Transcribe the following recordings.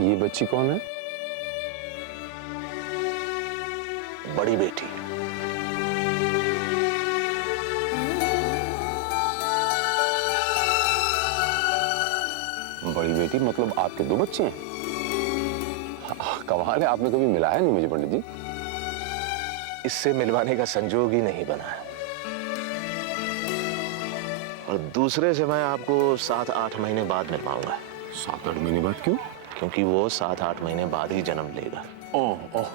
ये बच्ची कौन है? बड़ी बेटी। बड़ी बेटी मतलब आपके 2 बच्चे हैं? कमाल है, आपने कभी मिलाया नहीं मुझे पंडित जी। इससे मिलवाने का संजोग ही नहीं बना है। और दूसरे से मैं आपको 7-8 महीने बाद मिलवाऊंगा। 7-8 महीने बाद? क्यों? क्योंकि वो 7-8 महीने बाद ही जन्म लेगा। ओह ओह।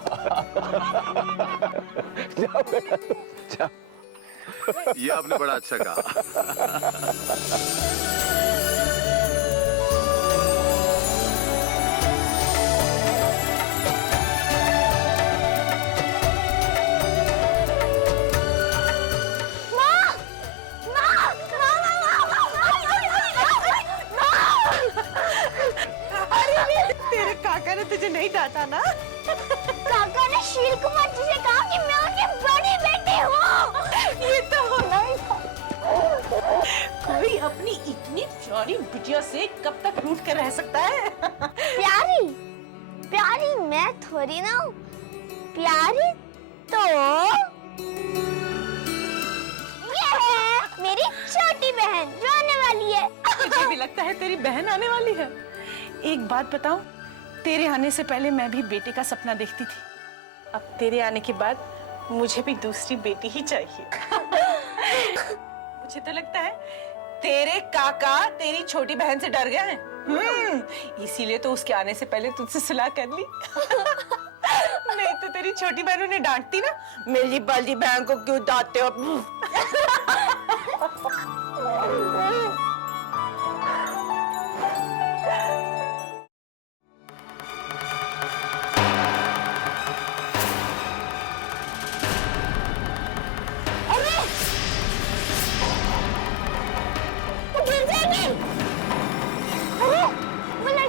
जाओ बेटा, जाओ। ये आपने बड़ा अच्छा कहा। तेरे काका ने तुझे नहीं डांटा ना? काका ने शील कुमार जी से कहा कि मैं उनकी बड़ी बेटी हूँ। ये तो होना ही था। कोई अपनी इतनी प्यारी बिटिया से कब तक रूठ कर रह सकता है? प्यारी प्यारी मैं थोड़ी ना हूँ। प्यारी तो ये है मेरी छोटी बहन जो आने वाली है। मुझे भी लगता है तेरी बहन आने वाली है। एक बात बताऊं, तेरे आने से पहले मैं भी बेटे का सपना देखती थी। अब तेरे आने के बाद मुझे भी दूसरी बेटी ही चाहिए। मुझे तो लगता है तेरे काका तेरी छोटी बहन से डर गए हैं। इसीलिए तो उसके आने से पहले तुझसे सुलह कर ली। नहीं तो तेरी छोटी बहन उन्हें डांटती ना, मेरी बड़ी बहन को क्यों डांटते हो?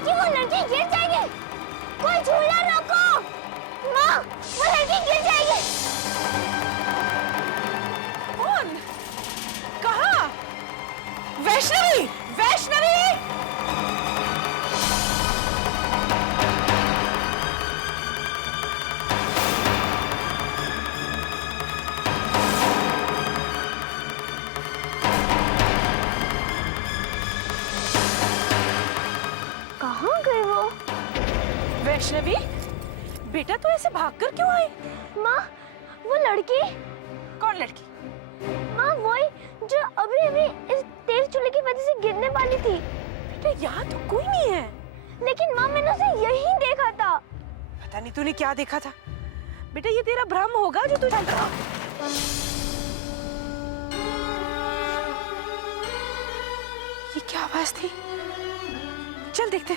वो लड़की गिर जाएगी। कोई झूला रोको। माँ, वो लड़की गिर जाएगी। कौन? कहाँ? वैष्णवी! वैष्णवी! कहाँ गई वो? वैष्णवी, बेटा तू ऐसे भागकर क्यों आई? माँ, वो लड़की। कौन लड़की? माँ, वही जो अभी अभी इस तेज चूल्हे की वजह से गिरने वाली थी। बेटा यहाँ तो कोई नहीं है। लेकिन माँ, मैंने उसे यहीं देखा था। पता नहीं तूने क्या देखा था। बेटा ये तेरा भ्रम होगा जो तू जानता है। ये क्या आवाज थी? चल देखते।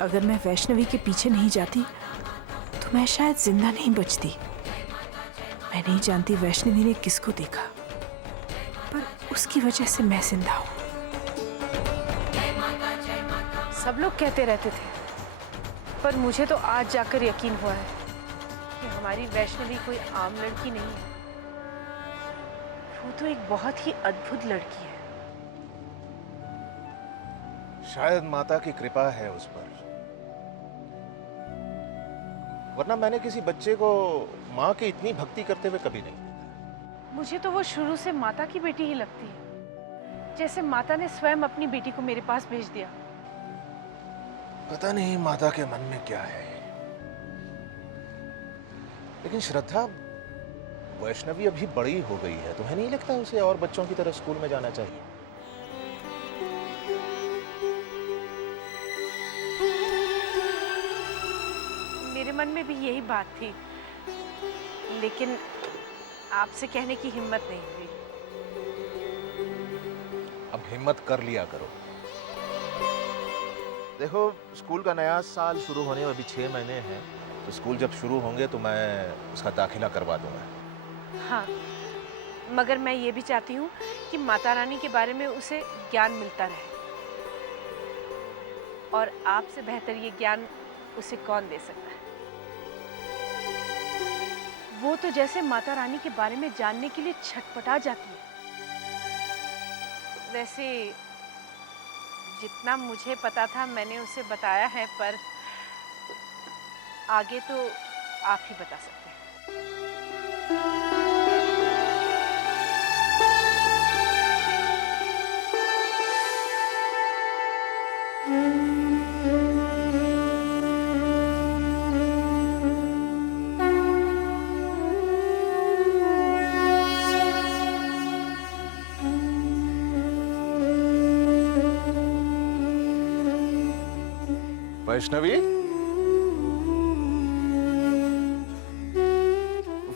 अगर मैं वैष्णवी के पीछे नहीं जाती तो मैं शायद जिंदा नहीं बचती। मैं नहीं जानती वैष्णवी ने किसको देखा, पर उसकी वजह से मैं जिंदा हूँ। सब लोग कहते रहते थे, पर मुझे तो आज जाकर यकीन हुआ है कि हमारी वैष्णवी कोई आम लड़की नहीं है। वो तो एक बहुत ही अद्भुत लड़की है। शायद माता की कृपा है उस पर, वरना मैंने किसी बच्चे को माँ की इतनी भक्ति करते हुए कभी नहीं देखा। मुझे तो वो शुरू से माता की बेटी ही लगती है, जैसे माता ने स्वयं अपनी बेटी को मेरे पास भेज दिया। पता नहीं माता के मन में क्या है। लेकिन श्रद्धा, वैष्णवी अभी बड़ी हो गई है, तुम्हें नहीं लगता उसे और बच्चों की तरह स्कूल में जाना चाहिए? मेरे मन में भी यही बात थी, लेकिन आपसे कहने की हिम्मत नहीं हुई। हिम्मत कर लिया करो। देखो, स्कूल का नया साल शुरू होने में अभी 6 महीने हैं, तो स्कूल जब शुरू होंगे तो मैं उसका दाखिला करवा दूंगा। हाँ, मगर मैं ये भी चाहती हूँ कि माता रानी के बारे में उसे ज्ञान मिलता रहे, और आपसे बेहतर ये ज्ञान उसे कौन दे सकता है। वो तो जैसे माता रानी के बारे में जानने के लिए छटपटा जाती है। वैसे जितना मुझे पता था मैंने उसे बताया है, पर आगे तो आप ही बता सकते हैं। वैष्णवी,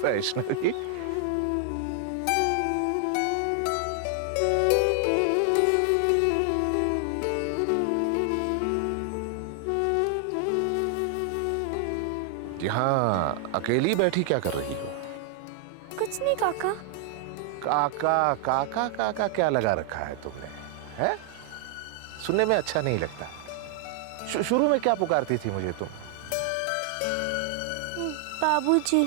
वैष्णवी, यहाँ अकेली बैठी क्या कर रही हो? कुछ नहीं काका। काका काका काका क्या लगा रखा है तुमने? है? सुनने में अच्छा नहीं लगता। शुरू में क्या पुकारती थी मुझे तुम? बाबूजी।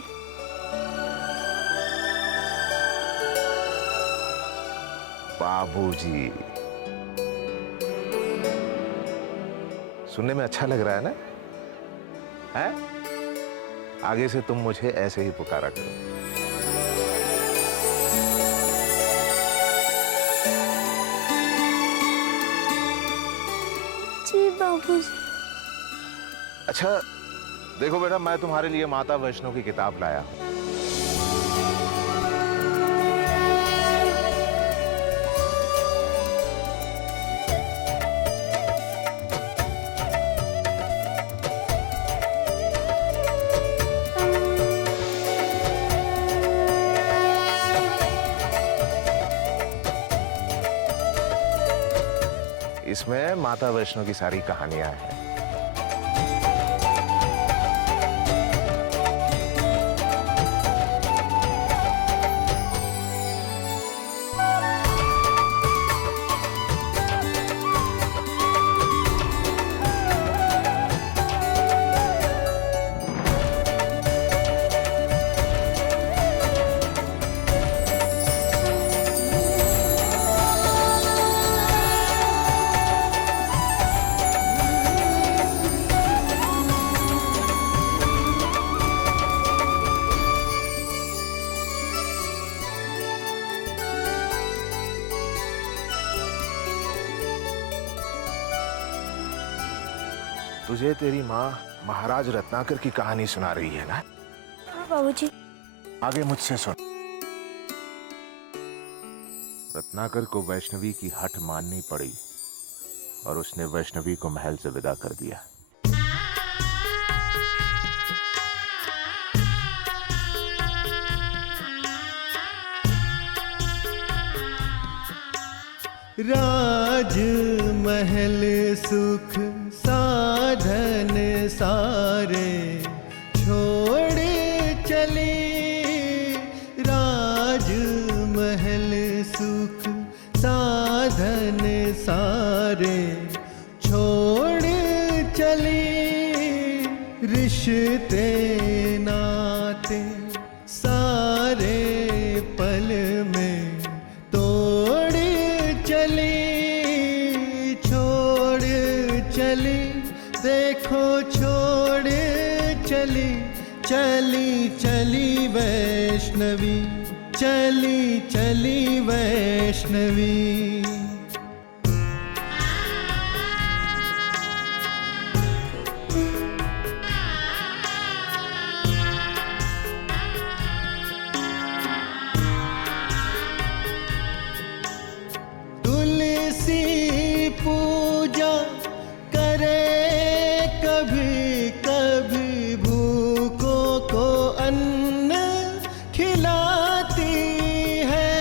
बाबूजी सुनने में अच्छा लग रहा है ना? है? आगे से तुम मुझे ऐसे ही पुकारा करो। जी बाबूजी। अच्छा देखो बेटा, मैं तुम्हारे लिए माता वैष्णो की किताब लाया हूं। इसमें माता वैष्णो की सारी कहानियां हैं। तुझे तेरी माँ महाराज रत्नाकर की कहानी सुना रही है ना? हाँ बाबूजी। आगे मुझसे सुन। रत्नाकर को वैष्णवी की हठ माननी पड़ी और उसने वैष्णवी को महल से विदा कर दिया। राज महल सुख साधन सारे छोड़ चली। राज महल सुख साधन सारे छोड़ चली। रिश्ते नाते सारे पल में तोड़ चली। छोड़ चली, देखो छोड़ चली। चली चली वैष्णवी, चली चली वैष्णवी। तुलसी पूजा करे कभी कभी, भूखों को अन्न खिलाती है।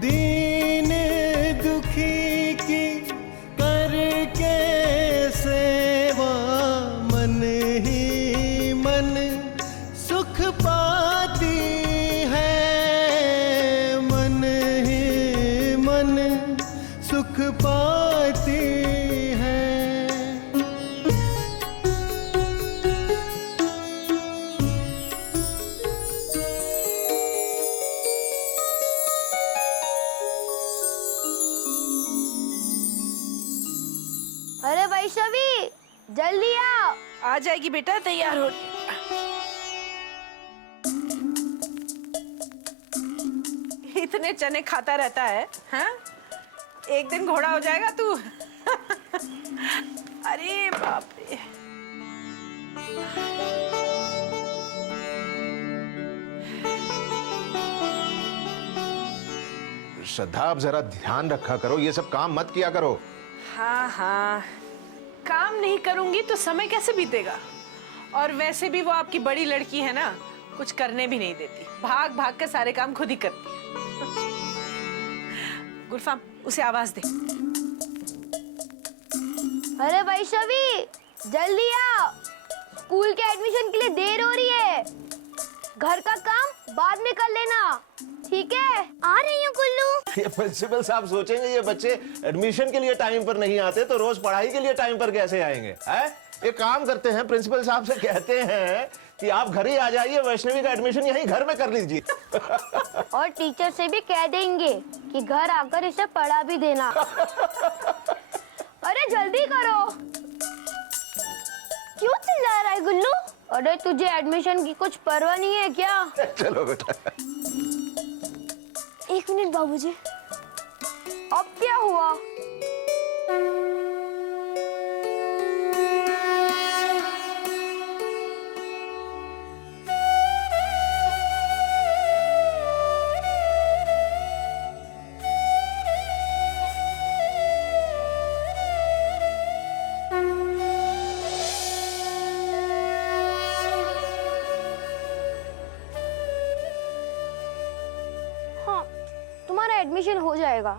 दीन जाएगी बेटा, तैयार हो। इतने चने खाता रहता है, हाँ? एक दिन घोड़ा हो जाएगा तू। अरे बाप रे। श्रद्धा, अब जरा ध्यान रखा करो, ये सब काम मत किया करो। हाँ हाँ, काम नहीं करूंगी तो समय कैसे बीतेगा? और वैसे भी वो आपकी बड़ी लड़की है ना, कुछ करने भी नहीं देती, भाग भाग कर सारे काम खुद ही करती है। गुलफाम, उसे आवाज दे। अरे वैष्णवी, जल्दी आ, स्कूल के एडमिशन के लिए देर हो रही है। घर का काम बाद में कर लेना, ठीक है? आ रही हूँ गुल्लू। ये प्रिंसिपल साहब सोचेंगे ये बच्चे एडमिशन के लिए टाइम पर नहीं आते तो रोज पढ़ाई के लिए टाइम पर कैसे आएंगे? हैं? एक काम करते हैं, प्रिंसिपल साहब से कहते हैं कि आप घर ही आ जाइए, वैष्णवी का एडमिशन यहीं घर में कर लीजिए। और टीचर से भी कह देंगे कि घर आकर इसे पढ़ा भी देना। अरे जल्दी करो। क्यों चिल्ला रहा है गुल्लू? अरे तुझे एडमिशन की कुछ परवाह नहीं है क्या? चलो बेटा। 1 मिनट बाबूजी। अब क्या हुआ? हाँ, तुम्हारा एडमिशन हो जाएगा।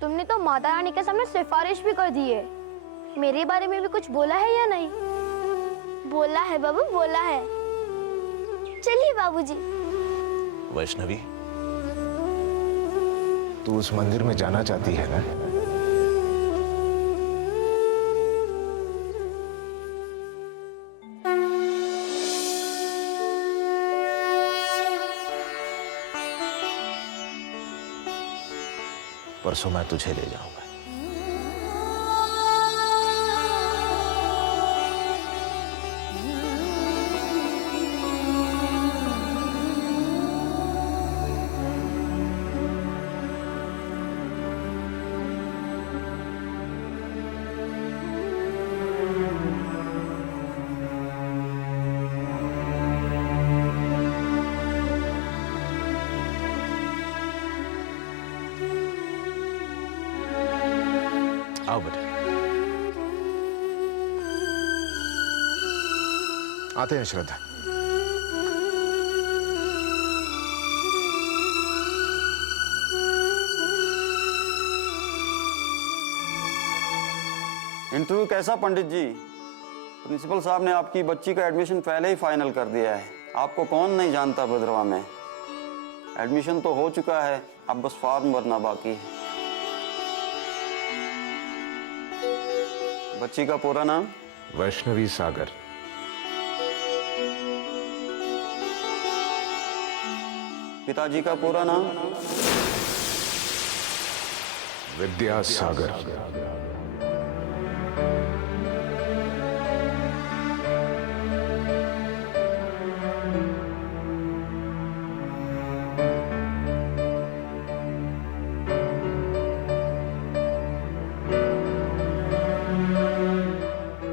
तुमने तो माता रानी के सामने सिफारिश भी कर दी है। मेरे बारे में भी कुछ बोला है या नहीं? बोला है बाबू, बोला है। चलिए बाबूजी। वैष्णवी, तू उस मंदिर में जाना चाहती है ना? परसों मैं तुझे ले जाऊंगा। आओ बेटा। आते हैं श्रद्धा। इंटरव्यू कैसा पंडित जी? प्रिंसिपल साहब ने आपकी बच्ची का एडमिशन पहले ही फाइनल कर दिया है। आपको कौन नहीं जानता भद्रवा में। एडमिशन तो हो चुका है, अब बस फॉर्म भरना बाकी है। बच्ची का पूरा नाम? वैष्णवी सागर। पिताजी का पूरा नाम? विद्या सागर।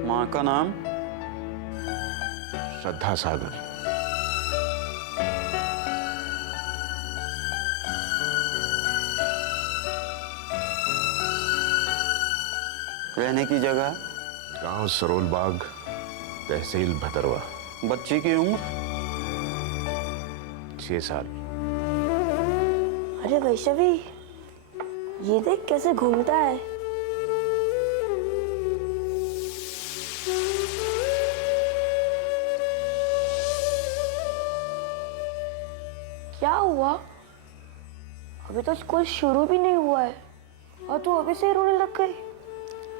माँ का नाम? श्रद्धा सागर। रहने की जगह? गांव सरोल बाग, तहसील भदरवा। बच्ची की उम्र? 6 साल। अरे वैष्णवी, ये देख कैसे घूमता है। क्या हुआ? अभी तो स्कूल शुरू भी नहीं हुआ है और तू अभी से रोने लग गई।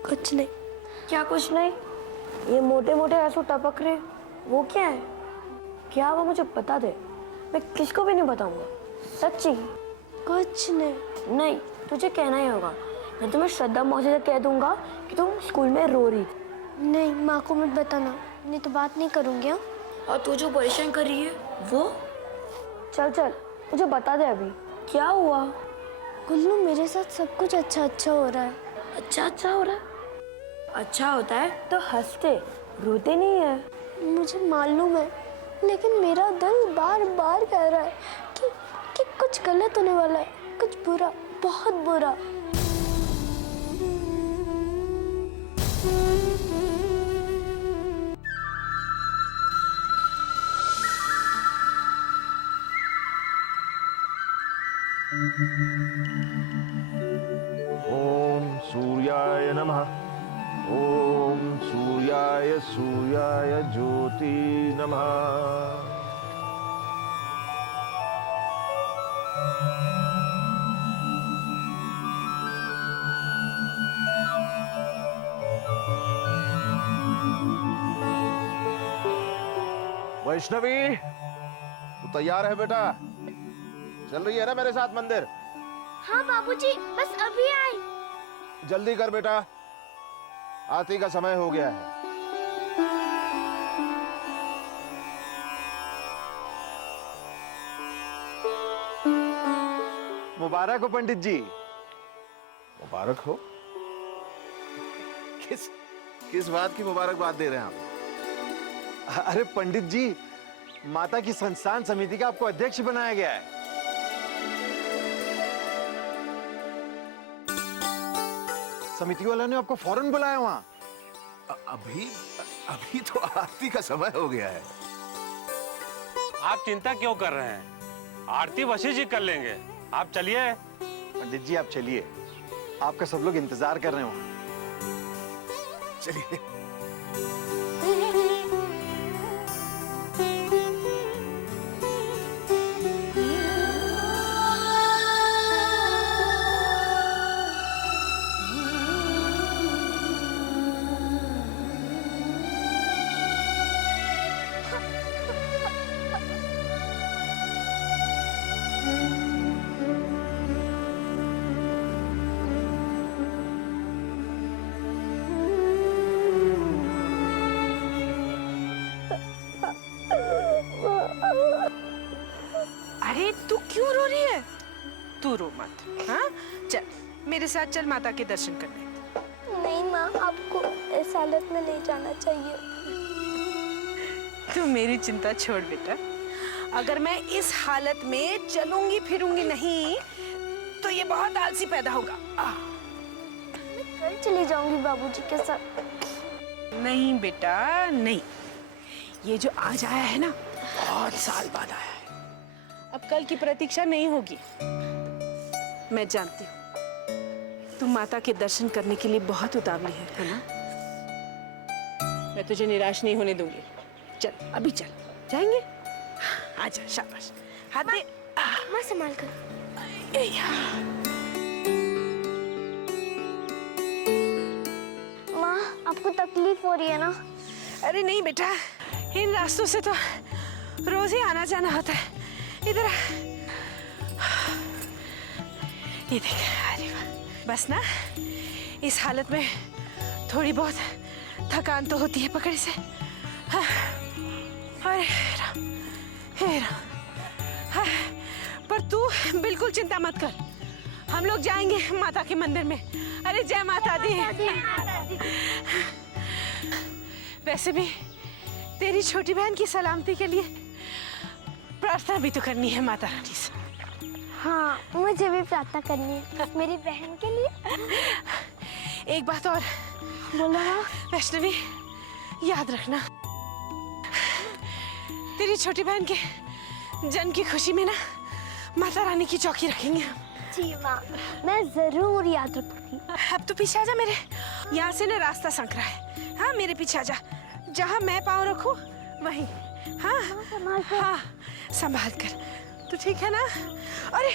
कुछ नहीं। क्या कुछ नहीं? ये मोटे मोटे आंसू टपक रहे, वो क्या है? क्या हुआ मुझे बता दे, मैं किसको भी नहीं बताऊंगा। सच्ची? कुछ नहीं। नहीं, तुझे कहना ही होगा। मैं तुम्हें श्रद्धा मौसी से कह दूंगा कि तुम स्कूल में रो रही थी। नहीं, माँ को मत बताना। नहीं तो बात नहीं करूंगी। हाँ? और तू जो परेशान कर रही है वो? चल चल मुझे बता दे अभी क्या हुआ। गुल्लू मेरे साथ सब कुछ अच्छा अच्छा हो रहा है। अच्छा अच्छा हो रहा है? अच्छा होता है तो हंसते रोते नहीं है। मुझे मालूम है, लेकिन मेरा दिल बार बार कह रहा है कि कुछ गलत होने वाला है, कुछ बुरा, बहुत बुरा। ओम सूर्याय नमः। ओम सूर्याय सूर्याय ज्योति नमः। वैष्णवी, तू तैयार है बेटा? चल रही है ना मेरे साथ मंदिर? हाँ बाबूजी, बस अभी आई। जल्दी कर बेटा, आरती का समय हो गया है। मुबारक हो पंडित जी। मुबारक हो? किस बात की मुबारकबाद दे रहे हैं आप? अरे पंडित जी, माता की संस्थान समिति का आपको अध्यक्ष बनाया गया है। समिति वालों ने आपको फौरन बुलाया वहां। अभी तो आरती का समय हो गया है। आप चिंता क्यों कर रहे हैं? आरती वशी जी कर लेंगे, आप चलिए। पंडित जी आप चलिए, आपका सब लोग इंतजार कर रहे हैं वहां। चलिए। अरे तू क्यों रो रही है? तू रो मत। हाँ चल मेरे साथ चल माता के दर्शन करने। नहीं माँ, आपको इस हालत में ले जाना चाहिए। तू मेरी चिंता छोड़ बेटा, अगर मैं इस हालत में चलूंगी फिरूंगी नहीं तो ये बहुत आलसी पैदा होगा। मैं कल चली जाऊंगी बाबूजी के साथ। नहीं बेटा नहीं, ये जो आज आया है ना बहुत साल बाद आया है, अब कल की प्रतीक्षा नहीं होगी। मैं जानती हूँ तू माता के दर्शन करने के लिए बहुत उतावली है ना? मैं तुझे निराश नहीं होने दूंगी। चल अभी चल, जाएंगे। आजा, शाबाश, हाथ दे। माँ संभाल कर। माँ आपको तकलीफ हो रही है ना? अरे नहीं बेटा, इन रास्तों से तो रोज ही आना जाना होता है। इधर आ। ये देख, अरे वाह, बस ना इस हालत में थोड़ी बहुत थकान तो होती है पकड़ से। हाँ। अरे राम, हे राम। हाँ। पर तू बिल्कुल चिंता मत कर, हम लोग जाएंगे माता के मंदिर में। अरे जय माता दी। वैसे भी तेरी छोटी बहन की सलामती के लिए प्रार्थना भी तो करनी है माता रानी से। हाँ मुझे भी प्रार्थना करनी है मेरी बहन के लिए। एक बात और बोलो। हाँ वैष्णवी, याद रखना तेरी छोटी बहन के जन्म की खुशी में ना माता रानी की चौकी रखेंगे हम। जी माँ, मैं जरूर याद रखूंगी। अब तो पीछे आजा मेरे, यहाँ से ना रास्ता संक रहा है। हाँ मेरे पीछे आजा, जहाँ मैं पाँव रखूं वहीं। हाँ संभाल कर। हाँ संभाल कर। तो ठीक है ना? अरे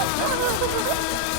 है?